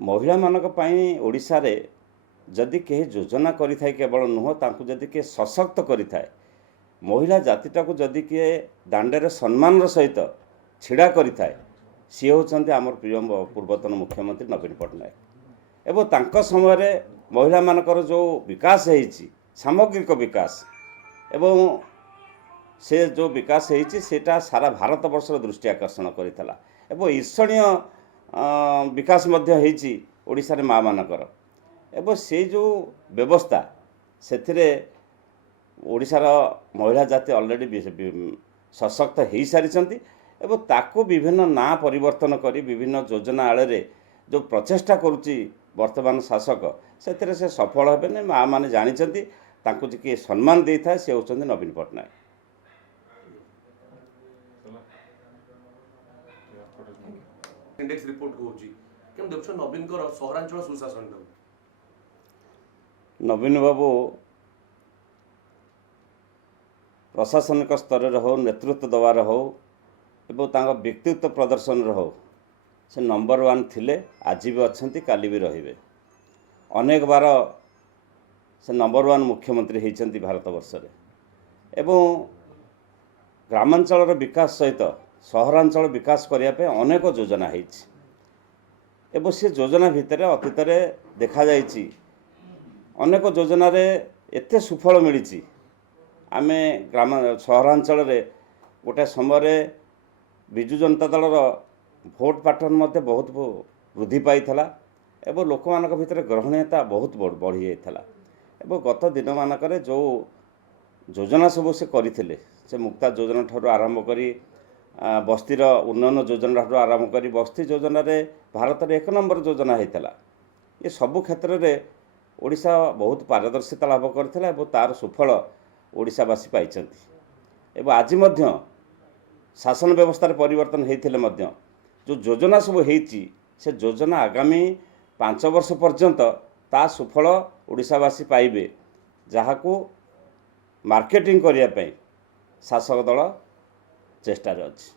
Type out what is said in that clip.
महिला मानक पई ओडिशा रे जदि कहीं योजना करिथाय केवल नुह तांकु जदि के सशक्त करिथाय महिला जातिटा को जदि किए दांडे सम्मान सहित छिड़ा करिथाय सी होचंती आमर प्रिय पूर्वतन मुख्यमंत्री नवीन पट्टनायक एवं तांको समय रे महिला मानकर जो विकास होईची सामग्रिक विकास एवं से जो विकास होईची सेटा सारा भारत वर्ष दृष्टि आकर्षण करितला एवं ईर्षणीय विकास मध्य होईची ओडिशा रे माँ मानकर एवं से जो व्यवस्था से ओडिशार महिला जाति ऑलरेडी सशक्त हो सारी एवं ताकू विभिन्न ना परिवर्तन करी विभिन्न योजना आड़े जो प्रचेष्टा करुच्ची वर्तमान शासक से सफल हेबे माँ मैंने जानते तांकु जी सम्मान दे था सी होचंती नवीन पट्टनायक। इंडेक्स रिपोर्ट होउची केम देखछो नवीन कर सहरांचल सुशासन दो नवीन बाबू प्रशासनिक स्तर हो नेतृत्व दबार हो एवं तांको व्यक्तित्व प्रदर्शन हो से नंबर 1 थिले आज भी अच्छा काली भी रहिबे अनेक बार से नंबर 1 मुख्यमंत्री होती भारत वर्ष एवं ग्रामांचल विकास सहित सहरांचल विकास करने अनेक योजना होती से योजना भितर अतीत देखा जाइए अनेक योजन एते सुफल मिली आमे ग्राम सहरांचल गोटे समय विजु जनता दल भोट पैटर्न मध्य बहुत वृद्धि पाई एवं लोक मान भर ग्रहणीयता बहुत बढ़ी जाता एवं गत दिन मानक जो योजना सब से करते से मुक्ता योजना ठार आरंभ करी बस्तीर उन्नयन योजना ठार आरंभ करी बस्ती योजना रे भारत रे 1 नंबर योजना होता ये सबु क्षेत्र में ओडिशा बहुत पारदर्शिता लाभ करथिला एवं तार सुफल ओडिशावासी पाइछंती एवं आज मध्य शासन व्यवस्था परिवर्तन होते मध्य जो योजना सब होती से योजना आगामी 5 वर्ष पर्यंत ता सुफल ओडिशावासी पाइबे जहाको मार्केटिंग करने शासक दल चेष्टा अच्छी।